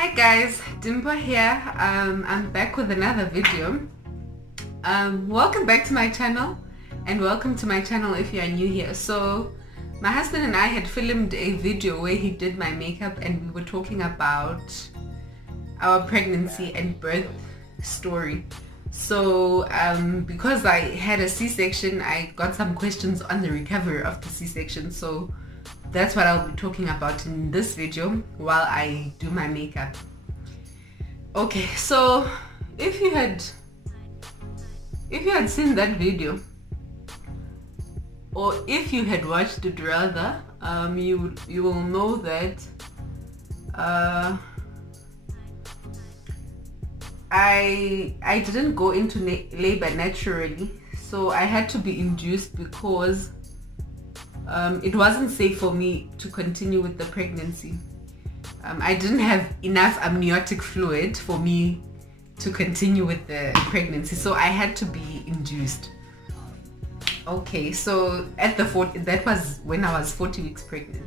Hi guys, Dimpho here. I'm back with another video. Welcome back to my channel, and welcome to my channel if you are new here. So my husband and I had filmed a video where he did my makeup and we were talking about our pregnancy and birth story. So because I had a C-section, I got some questions on the recovery of the C-section. So that's what I'll be talking about in this video while I do my makeup. Okay, so if you had seen that video, or if you had watched it rather, you will know that I didn't go into labor naturally, so I had to be induced because it wasn't safe for me to continue with the pregnancy. I didn't have enough amniotic fluid for me to continue with the pregnancy, so I had to be induced. Okay, so at that was when I was 40 weeks pregnant.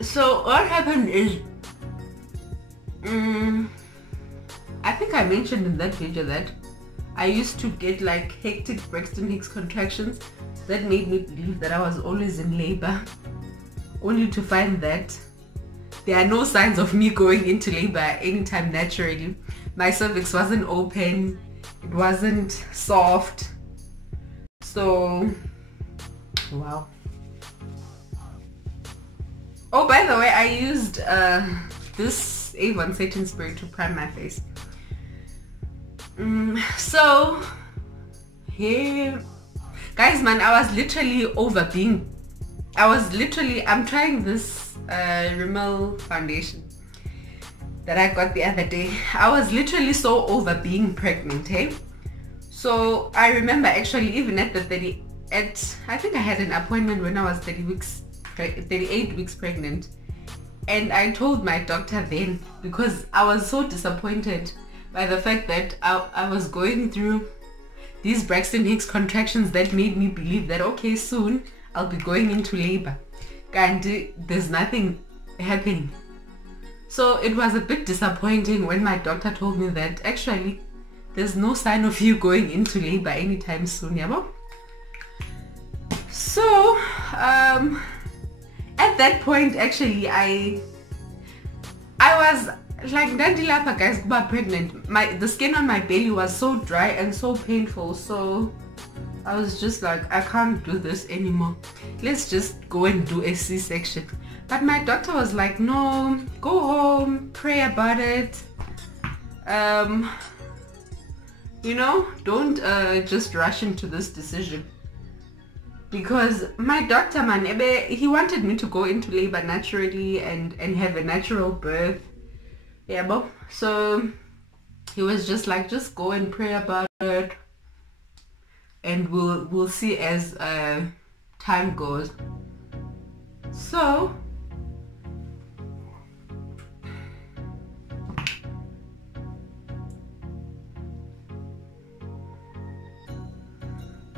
So what happened is, I think I mentioned in that video that I used to get like hectic Braxton Hicks contractions that made me believe that I was always in labor, only to find that there are no signs of me going into labor anytime naturally. My cervix wasn't open, it wasn't soft. So wow. Oh, by the way, I used this Avon setting spray to prime my face. So here, guys, man, I was literally I'm trying this Rimmel foundation that I got the other day. I was literally so over being pregnant, hey? So I remember actually even at I think I had an appointment when I was 38 weeks pregnant, and I told my doctor then, because I was so disappointed by the fact that I was going through these Braxton Hicks contractions that made me believe that okay, soon I'll be going into labor, and there's nothing happening. So it was a bit disappointing when my doctor told me that actually there's no sign of you going into labor anytime soon, yabo? So at that point actually I was like, Dandilapa guys, got pregnant. The skin on my belly was so dry and so painful, so I was just like, I can't do this anymore. Let's just go and do a C-section. But my doctor was like, no, go home, pray about it. You know, don't just rush into this decision. Because my doctor, man, he wanted me to go into labor naturally and have a natural birth. Yeah, but so he was just like, just go and pray about it, and we'll see as time goes. So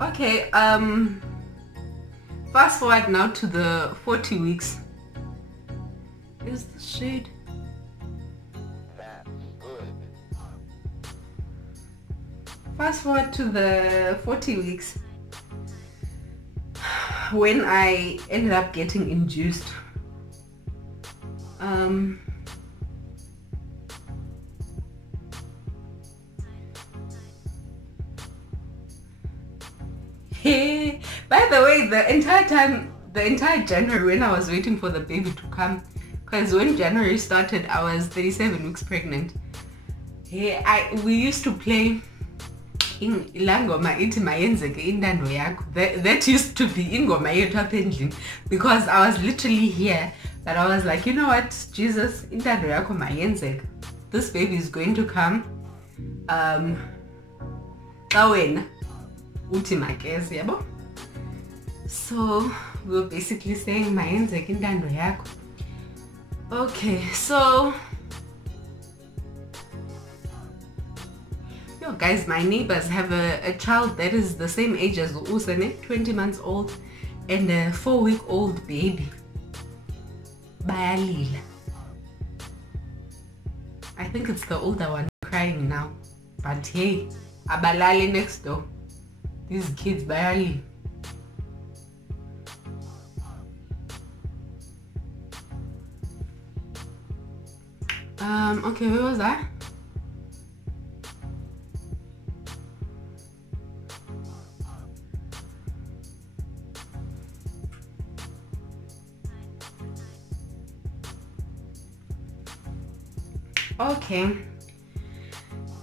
okay, fast forward now to the 40 weeks. Is the shade? Fast forward to the 40 weeks when I ended up getting induced. By the way, the entire January when I was waiting for the baby to come, because when January started I was 37 weeks pregnant. We used to play ilangoma ithi mayenzeke intando yakho. That used to be ingoma yethu apha endlini, because I was literally here, but I was like, you know what, Jesus, intando yakho mayenzeke. This baby is going to come. Wena uthi makeze, yabo? So we were basically saying mayenzeke intando yakho. Okay, so yo guys, my neighbors have a child that is the same age as Usane, 20 months old, and a 4-week-old baby. Bayalila. think it's the older one crying now. But hey, abalali next door. These kids barely. Okay, where was I? Okay.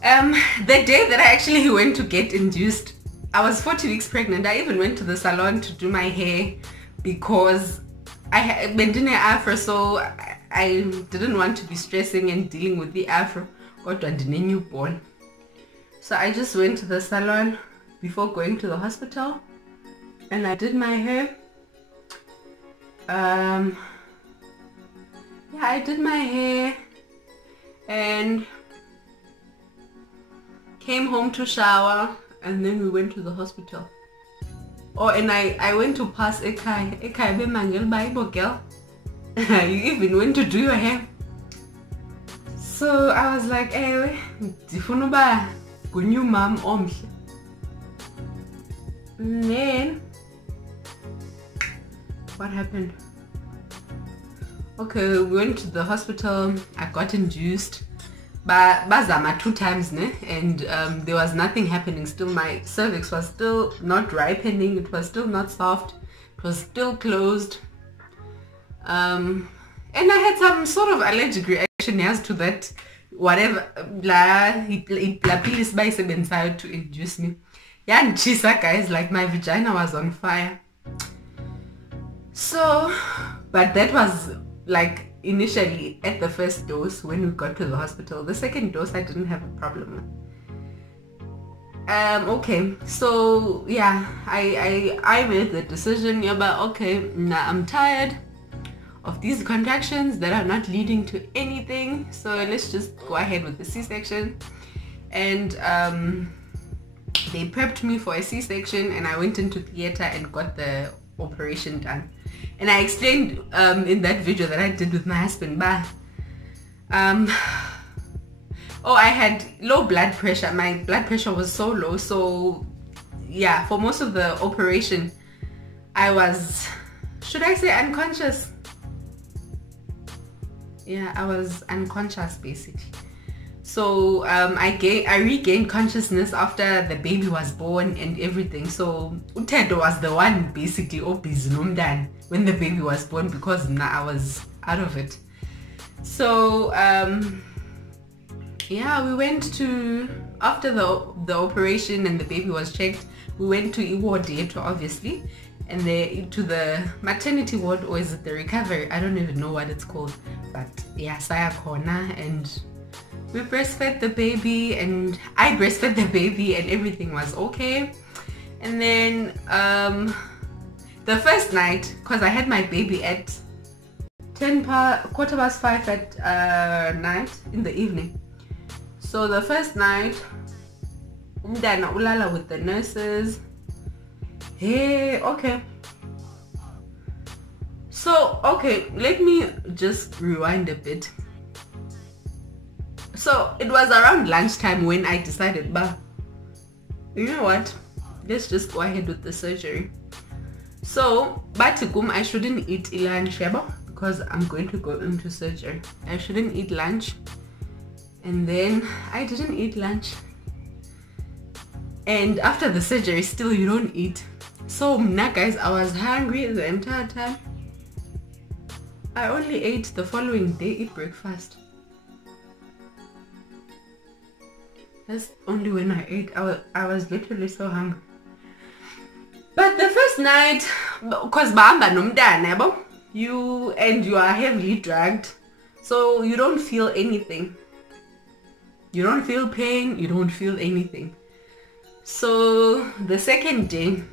The day that I actually went to get induced, I was 40 weeks pregnant. I even went to the salon to do my hair because I had been doing an afro, so I didn't want to be stressing and dealing with the afro. Got a newborn. So I just went to the salon before going to the hospital and I did my hair. Yeah, I did my hair and came home to shower, and then we went to the hospital. Oh, and I went to pass Ekai be mangel Bible girl. You even went to do your hair. So I was like, hey, ndifuna uba new mom omhle. Then what happened? Okay, we went to the hospital. I got induced, but bazama 2 times, ne? And there was nothing happening. Still, my cervix was still not ripening. It was still not soft. It was still closed. And I had some sort of allergic reaction as to that. Whatever, pills by inside to induce me. Yeah, and chisa, guys, like my vagina was on fire. So, but that was like initially at the first dose when we got to the hospital. The second dose I didn't have a problem with. Okay, so yeah, I made the decision, yeah, but okay, nah, I'm tired of these contractions that are not leading to anything, so let's just go ahead with the C-section. And they prepped me for a C-section, and I went into theater and got the operation done. And I explained in that video that I did with my husband, but oh, I had low blood pressure. My blood pressure was so low, so yeah, for most of the operation I was, should I say, unconscious? Yeah, I was unconscious basically. So I regained consciousness after the baby was born and everything. So Utedo was the one basically busy when the baby was born, because now I was out of it. So yeah, we went to, after the operation and the baby was checked, we went to Iward obviously, and to the maternity ward, or is it the recovery? I don't even know what it's called, but yeah, saya corner, and we breastfed the baby, and I breastfed the baby, and everything was okay. And then the first night, because I had my baby at 5:15 at night in the evening. So the first night, umntana ulala with the nurses. Hey, okay. So, okay, let me just rewind a bit. So it was around lunchtime when I decided, bah, you know what? Let's just go ahead with the surgery. So, Batigum, I shouldn't eat lunch, because I'm going to go into surgery. I shouldn't eat lunch. And then I didn't eat lunch. And after the surgery, still you don't eat. So now, guys, I was hungry the entire time. I only ate the following day at breakfast. That's only when I ate. I was literally so hungry. But the first night, because you are heavily drugged, so you don't feel anything. You don't feel pain, you don't feel anything. So the second day,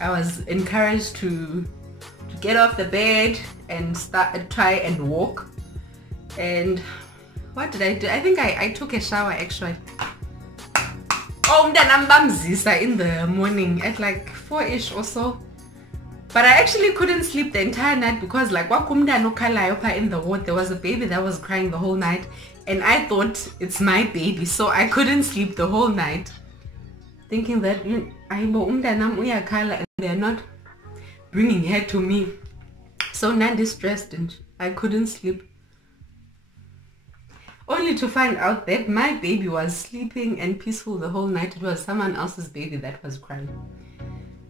I was encouraged to get off the bed and try and walk. And what did I do? I think I took a shower actually. Oh, in the morning at like 4-ish or so. But I actually couldn't sleep the entire night because like in the ward, there was a baby that was crying the whole night, and I thought it's my baby, so I couldn't sleep the whole night, thinking that and they're not bringing her to me. So Nandi stressed and I couldn't sleep. Only to find out that my baby was sleeping and peaceful the whole night. It was someone else's baby that was crying.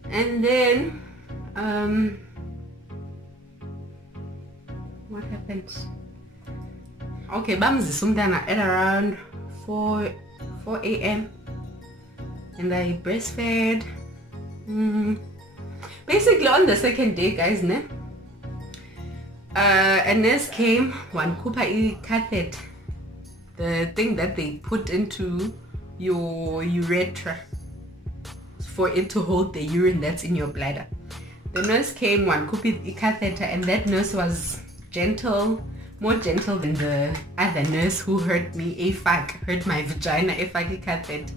And then what happened? Okay, at around 4 a.m. and I breastfed. Basically on the second day, guys, a nurse came, one kupa catheter, the thing that they put into your urethra for it to hold the urine that's in your bladder. The nurse came, one kupa catheter, and that nurse was gentle, more gentle than the other nurse who hurt me, hurt my vagina, catheter.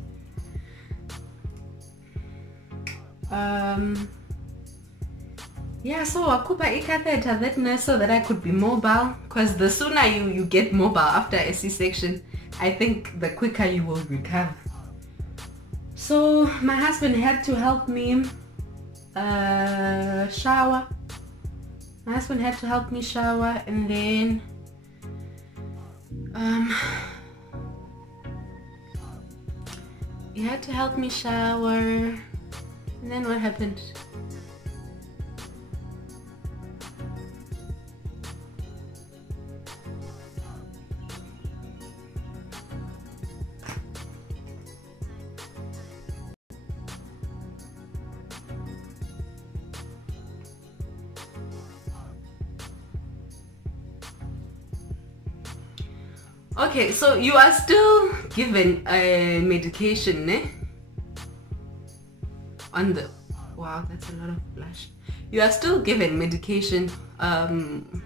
Yeah, so akupa catheter that nurse so that I could be mobile, because the sooner you get mobile after a C-section, I think the quicker you will recover. So my husband had to help me shower. My husband had to help me shower, and then he had to help me shower, and then what happened? Okay, so you are still given a medication, on the, wow, that's a lot of blush. You are still given medication, and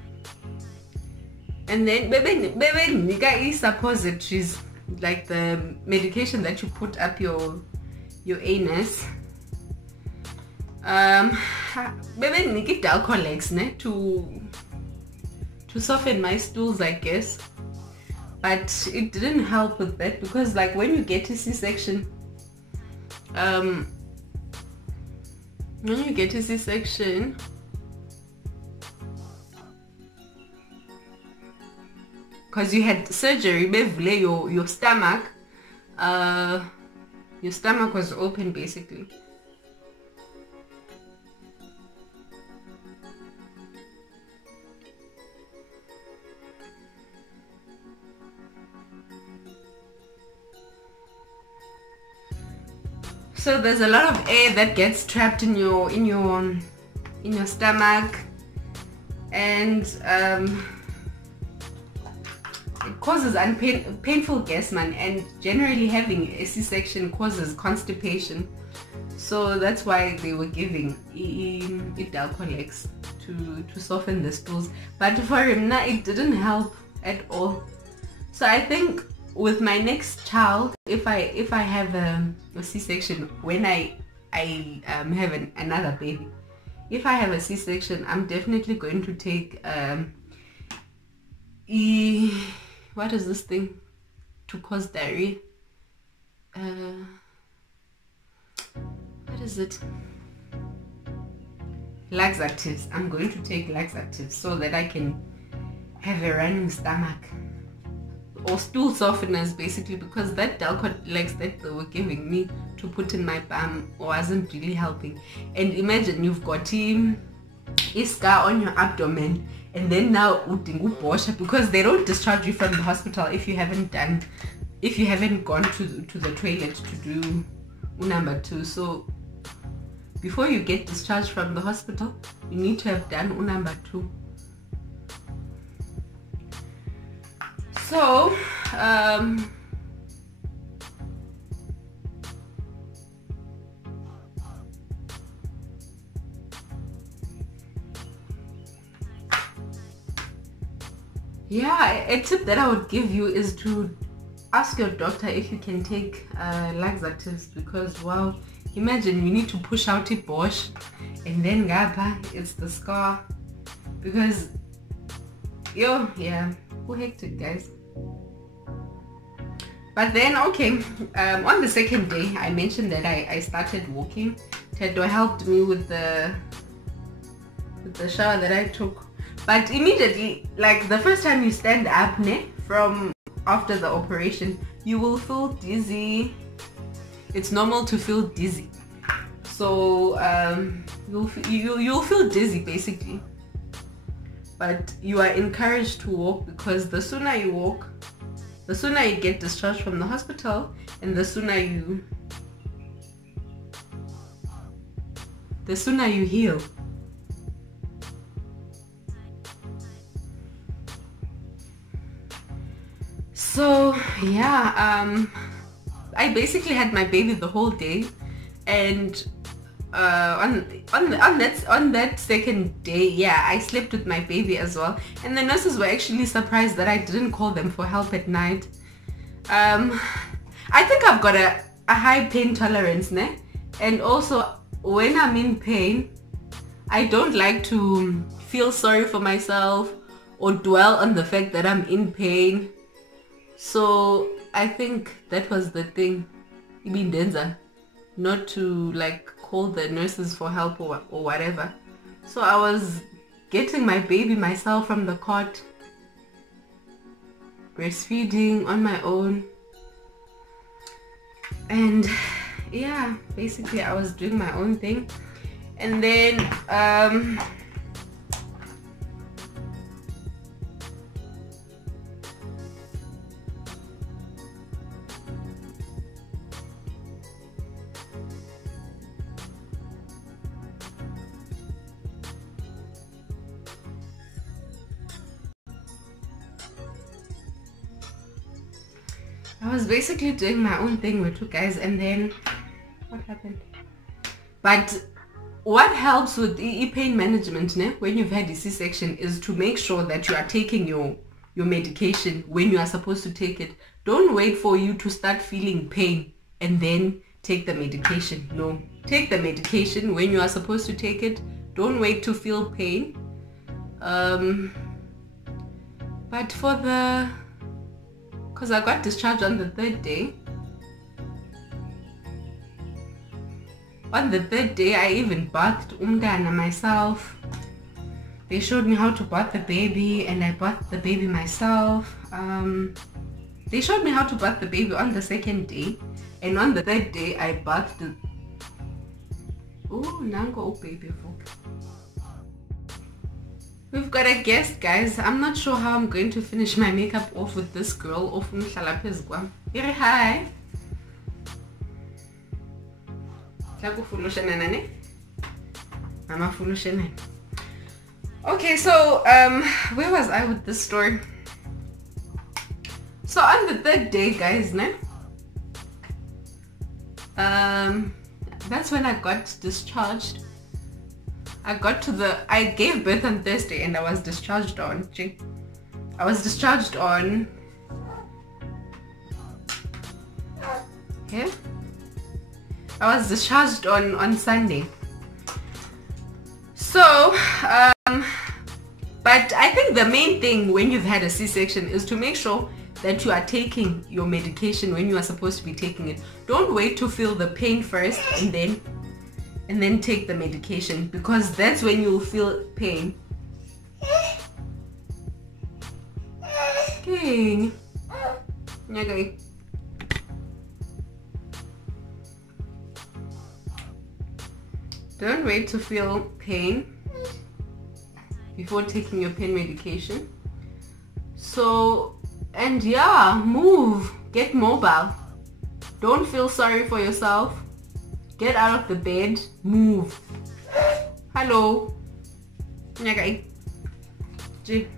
then baby suppositories, like the medication that you put up your anus. Baby niki Dalcolex to soften my stools, I guess. But it didn't help with that, because like when you get a C-section, because you had surgery, your stomach was open basically. So there's a lot of air that gets trapped in your stomach, and it causes painful gas, man. And generally having a C-section causes constipation. So that's why they were giving Dalcolex to soften the stools. But for him, it didn't help at all. So I think with my next child, if I have a C-section, when I have another baby, if I have a C-section, I'm definitely going to take what is this thing to cause diarrhea? What is it? Laxatives. I'm going to take laxatives so that I can have a running stomach, or stool softeners basically, because that Dalcolex that they were giving me to put in my bum wasn't really helping. And imagine you've got a scar on your abdomen, and then now because they don't discharge you from the hospital if you haven't gone to the toilet to do number 2. So before you get discharged from the hospital, you need to have done number 2. So yeah, a tip that I would give you is to ask your doctor if you can take laxatives, because wow, imagine you need to push out a Bosch and then Gapa, it's the scar. Because yeah, who hectic, guys. But then okay, on the second day I mentioned that I started walking. Tedo helped me with the shower that I took. But immediately, like the first time you stand up from after the operation, you will feel dizzy. It's normal to feel dizzy. So you'll feel dizzy basically. But you are encouraged to walk, because the sooner you walk, the sooner you get discharged from the hospital, and the sooner you heal. So yeah, I basically had my baby the whole day, and on that second day, yeah, I slept with my baby as well, and the nurses were actually surprised that I didn't call them for help at night. I think I've got a high pain tolerance, and also when I'm in pain, I don't like to feel sorry for myself or dwell on the fact that I'm in pain. So I think that was the thing, not to like call the nurses for help or whatever. So I was getting my baby myself from the cot, breastfeeding on my own, and yeah, basically I was doing my own thing. And then I was basically doing my own thing with you guys. And then what happened? But what helps with pain management when you've had a C-section is to make sure that you are taking your medication when you are supposed to take it. Don't wait for you to start feeling pain and then take the medication. No, take the medication when you are supposed to take it. Don't wait to feel pain. But because I got discharged on the third day. On the third day, I even bathed Umdana myself. They showed me how to bath the baby, and I bathed the baby myself. They showed me how to bath the baby on the second day, and on the third day, I bathed the... Oh, Nango baby. We've got a guest, guys. I'm not sure how I'm going to finish my makeup off with this girl off Mshalapezgwa. Hi. Okay, so where was I with this story? So on the third day, guys, that's when I got discharged. I gave birth on Thursday, and I was discharged on yeah, I was discharged on Sunday. So but I think the main thing when you've had a C-section is to make sure that you are taking your medication when you are supposed to be taking it. Don't wait to feel the pain first and then take the medication, because that's when you'll feel pain. King. Okay. Don't wait to feel pain before taking your pain medication. So, and yeah, move, get mobile. Don't feel sorry for yourself. Get out of the bed, move. Hello. Okay. G.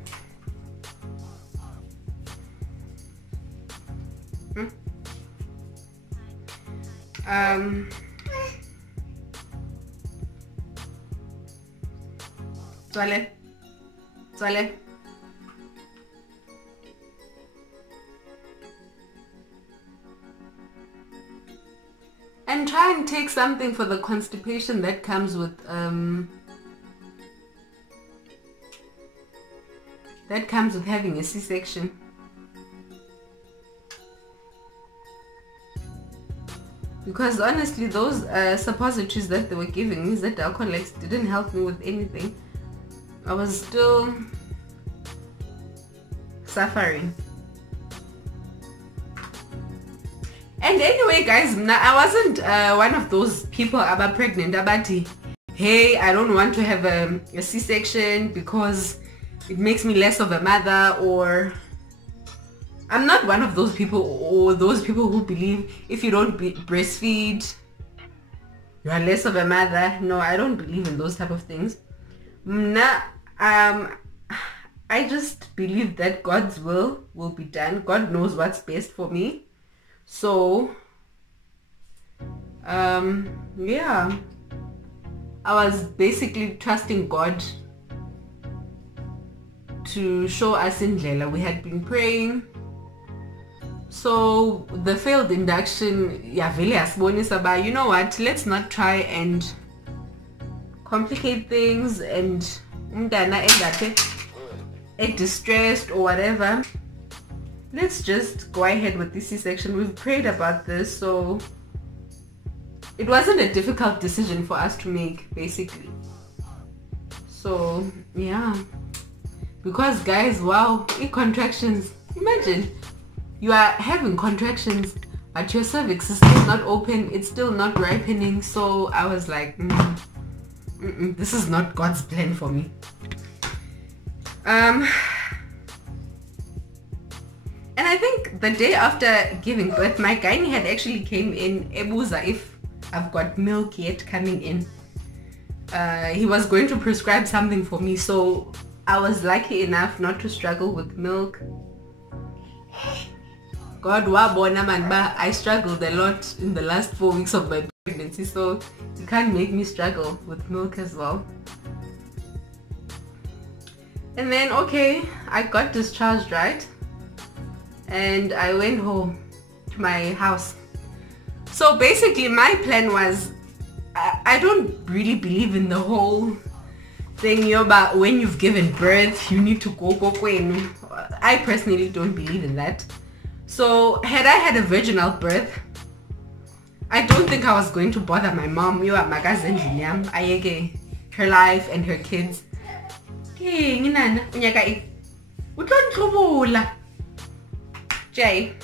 Toilet. And try and take something for the constipation that comes with having a C-section. Because honestly, those suppositories that they were giving me, that Alcolex, didn't help me with anything. I was still suffering. And anyway, guys, I wasn't one of those people about pregnant abati. Hey, I don't want to have a C-section because it makes me less of a mother, or I'm not one of those people, or those people who believe if you don't breastfeed, you are less of a mother. No, I don't believe in those type of things. I just believe that God's will be done. God knows what's best for me. So, yeah, I was basically trusting God to show us indlela. We had been praying. So the failed induction, yeah, but you know what, let's not try and complicate things and umntana end distressed or whatever. Let's just go ahead with this C-section. We've prayed about this, so it wasn't a difficult decision for us to make, basically. So yeah, because guys, wow, contractions, imagine you are having contractions but your cervix is still not open, it's still not ripening. So I was like, this is not God's plan for me. And I think the day after giving birth, my gynae had actually came in, ebuza if I've got milk yet coming in. He was going to prescribe something for me, so I was lucky enough not to struggle with milk. God wabona man, but I struggled a lot in the last 4 weeks of my pregnancy, so you can't make me struggle with milk as well. And then, okay, I got discharged, right? And I went home to my house. So basically my plan was, I don't really believe in the whole thing about when you've given birth you need to go kwenu. I personally don't believe in that. So had I had a vaginal birth, I don't think I was going to bother my mom. Her life and her kids. Jay.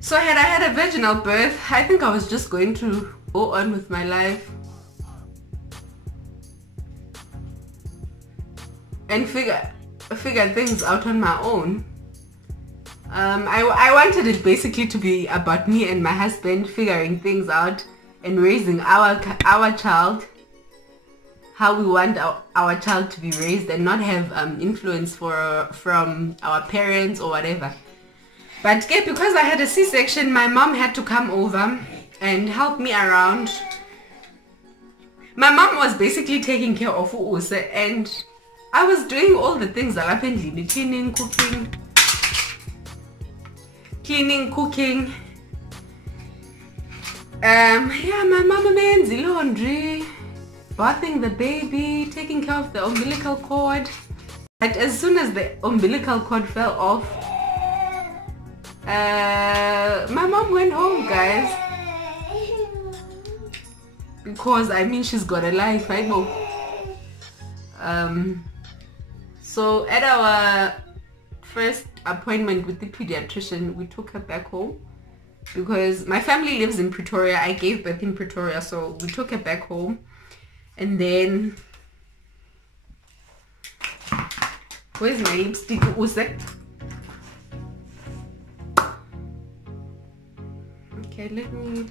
So had I had a vaginal birth, I think I was just going to go on with my life and figure things out on my own. I wanted it basically to be about me and my husband figuring things out and raising our child how we want our child to be raised, and not have influence from our parents or whatever. But because I had a C-section, my mom had to come over and help me around. My mom was basically taking care of Use, and I was doing all the things that happened, cleaning, cooking. Yeah, my mama made the laundry, bathing the baby, taking care of the umbilical cord. But as soon as the umbilical cord fell off, my mom went home, guys, because I mean she's got a life, I know. So at our first appointment with the pediatrician, we took her back home because my family lives in Pretoria. I gave birth in Pretoria, so we took her back home. And then, where's my lipstick? Okay, let me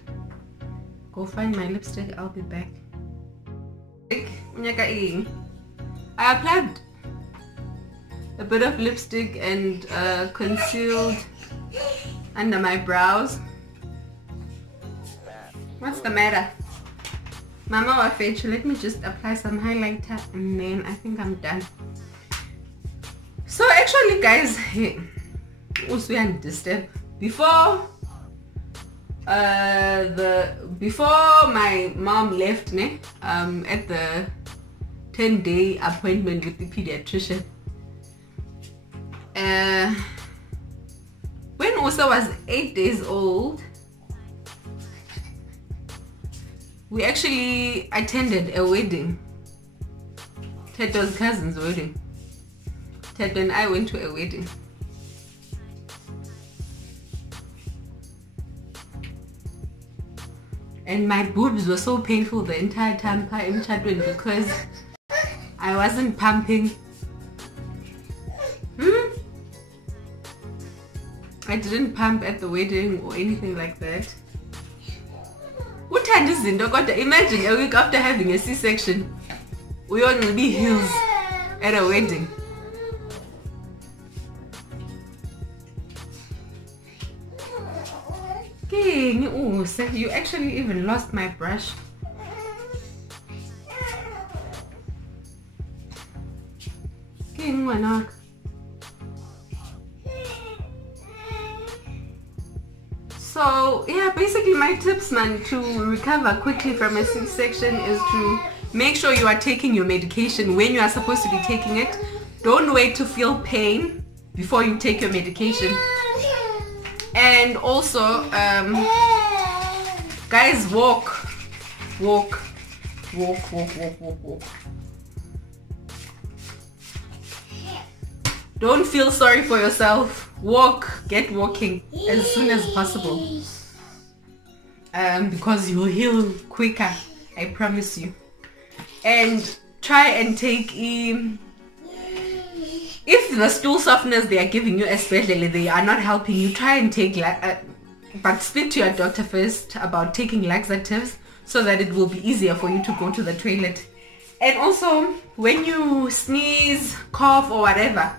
go find my lipstick. I'll be back. I applied a bit of lipstick and concealed under my brows. What's the matter? Mama wa fetch, let me just apply some highlighter and then I think I'm done. So at actually, guys, before before my mom left at the 10-day appointment with the pediatrician, when Usa was 8 days old, we actually attended a wedding. Teto's cousin's wedding. Teto and I went to a wedding. And my boobs were so painful the entire time because I wasn't pumping. I didn't pump at the wedding or anything like that. Imagine a week after having a C-section, we only be heels at a wedding. King, oh, Seth, you actually even lost my brush. King, wanak. So yeah, basically my tips, man, to recover quickly from a C-section is to make sure you are taking your medication when you are supposed to be taking it. Don't wait to feel pain before you take your medication. And also, guys, walk. Don't feel sorry for yourself. Walk, get walking as soon as possible. Because you'll heal quicker, I promise you. And try and take if the stool softeners they are giving you, especially, they are not helping you, try and take but speak to your doctor first about taking laxatives so that it will be easier for you to go to the toilet. And also, when you sneeze, cough or whatever,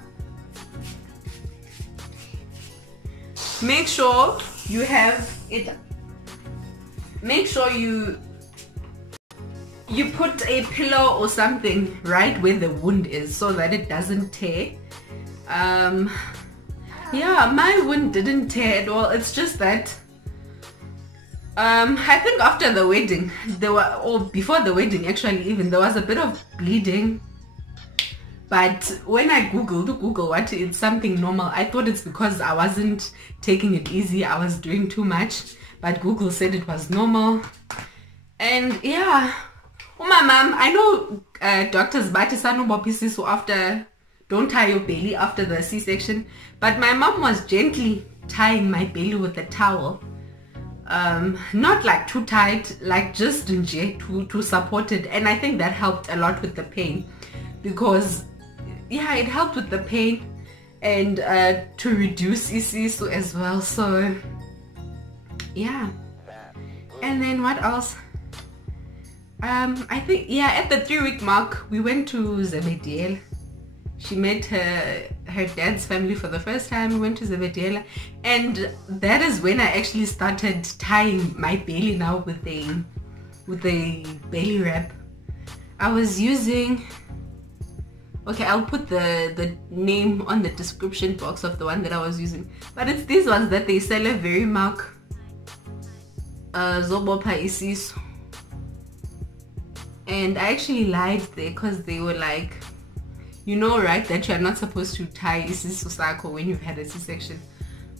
make sure you have it. Make sure you put a pillow or something right where the wound is so that it doesn't tear. Yeah, my wound didn't tear at all. It's just that I think after the wedding before the wedding actually, even there was a bit of bleeding. But when I Google what it's something normal, I thought it's because I wasn't taking it easy, I was doing too much. But Google said it was normal. And yeah, my mom, I know doctors so after, don't tie your belly after the C-section, but my mom was gently tying my belly with a towel. Not like too tight, like just to support it. And I think that helped a lot with the pain, because yeah, it helped with the pain and to reduce isisu as well. So yeah. And then what else? I think, yeah, at the 3-week mark we went to Zebediela. She met her dad's family for the first time. We went to Zebediela, and that is when I actually started tying my belly now with a belly wrap. I was using, okay, I'll put the name on the description box of the one that I was using, but it's these ones that they sell at Verimark. Zobopa Isisu. And I actually lied there because they were like, you know, right, that you're not supposed to tie isisu sakho when you've had a C-section.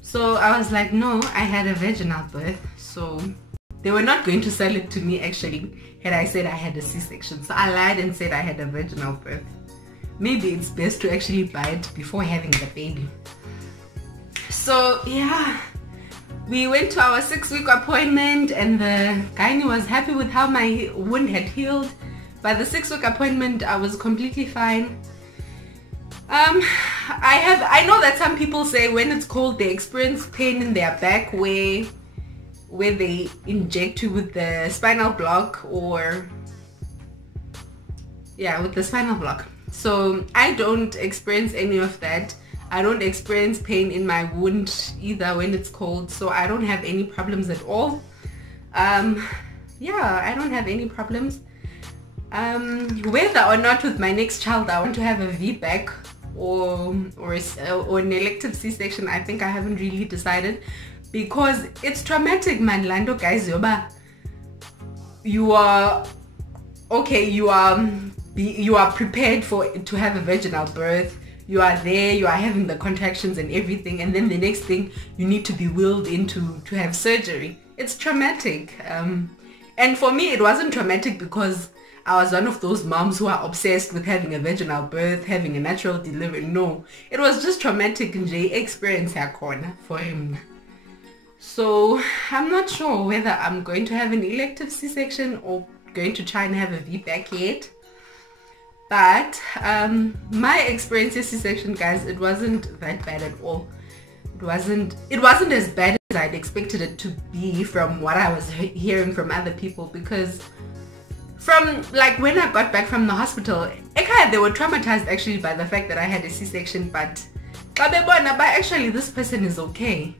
So I was like, no, I had a vaginal birth. So they were not going to sell it to me actually had I said I had a C-section. So I lied and said I had a vaginal birth. Maybe it's best to actually buy it before having the baby. So yeah, we went to our 6-week appointment, and the gynae was happy with how my wound had healed. By the 6-week appointment, I was completely fine. I know that some people say when it's cold they experience pain in their back where they inject you with the spinal block, or yeah, with the spinal block. So I don't experience any of that. I don't experience pain in my wound either when it's cold, so I don't have any problems at all. Yeah, I don't have any problems. Whether or not with my next child I want to have a VBAC or an elective C-section. I think I haven't really decided, because it's traumatic, man. Lando, guys, you are okay, you are prepared to have a vaginal birth. You are there, you are having the contractions and everything, and then the next thing, you need to be wheeled into to have surgery. It's traumatic. And for me, it wasn't traumatic because I was one of those moms who are obsessed with having a vaginal birth, having a natural delivery. No, it was just traumatic experience for him. So I'm not sure whether I'm going to have an elective C-section or going to try and have a VBAC yet. But my experience with C-section, guys, it wasn't that bad at all. It wasn't as bad as I'd expected it to be from what I was hearing from other people, because from like when I got back from the hospital, they were traumatized actually by the fact that I had a C-section, but actually this person is okay.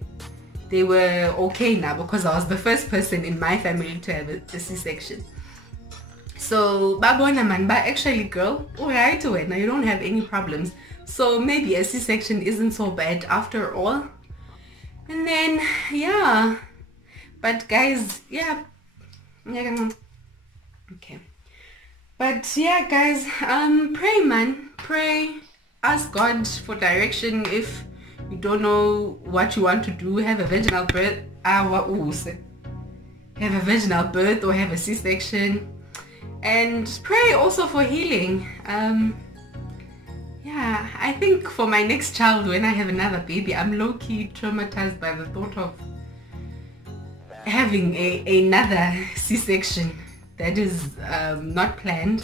They were okay now because I was the first person in my family to have a C-section. So babona man, but actually girl, alright, now you don't have any problems, so maybe a C-section isn't so bad after all. And then yeah, but guys, yeah, okay, but yeah guys, pray, man, pray, ask God for direction. If you don't know what you want to do, have a vaginal birth, have a vaginal birth or have a C-section. And pray also for healing. Yeah, I think for my next child, when I have another baby, I'm low-key traumatized by the thought of having another C-section that is not planned.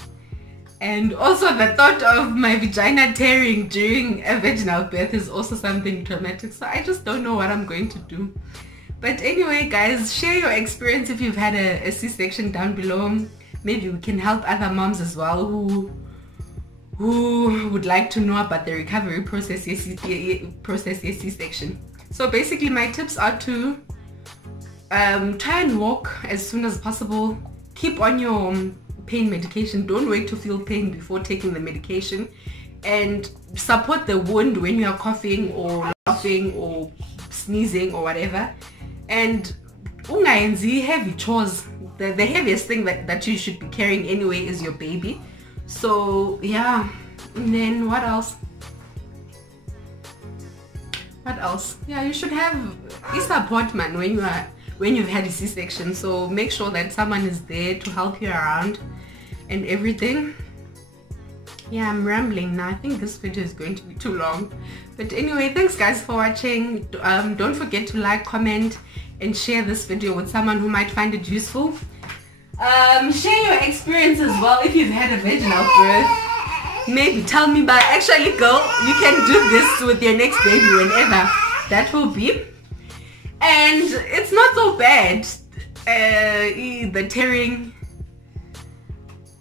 And also the thought of my vagina tearing during a vaginal birth is also something traumatic. So I just don't know what I'm going to do. But anyway guys, share your experience if you've had a C-section down below. Maybe we can help other moms as well who would like to know about the recovery process C-section. So basically my tips are to try and walk as soon as possible. Keep on your pain medication. Don't wait to feel pain before taking the medication, and support the wound when you are coughing or laughing or sneezing or whatever. And heavy chores. The heaviest thing that you should be carrying anyway is your baby. So yeah, and then what else? Yeah, you should have support, man, when you've had a C-section. So make sure that someone is there to help you around and everything. Yeah, I'm rambling now. I think this video is going to be too long, but anyway, thanks guys for watching. Don't forget to like, comment and share this video with someone who might find it useful. Share your experience as well if you've had a vaginal birth. Maybe tell me, but actually girl, you can do this with your next baby whenever that will be, and it's not so bad. The tearing,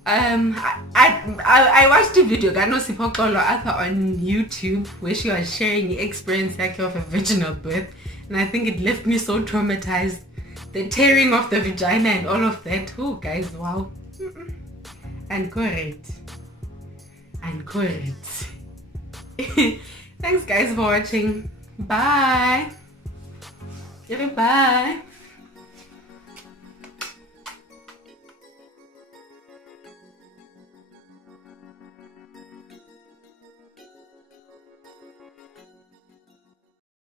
I watched a video on YouTube where she was sharing the experience of a vaginal birth, and I think it left me so traumatized. The tearing of the vagina and all of that. Oh guys, wow. And correct. Thanks guys for watching. Bye. Bye.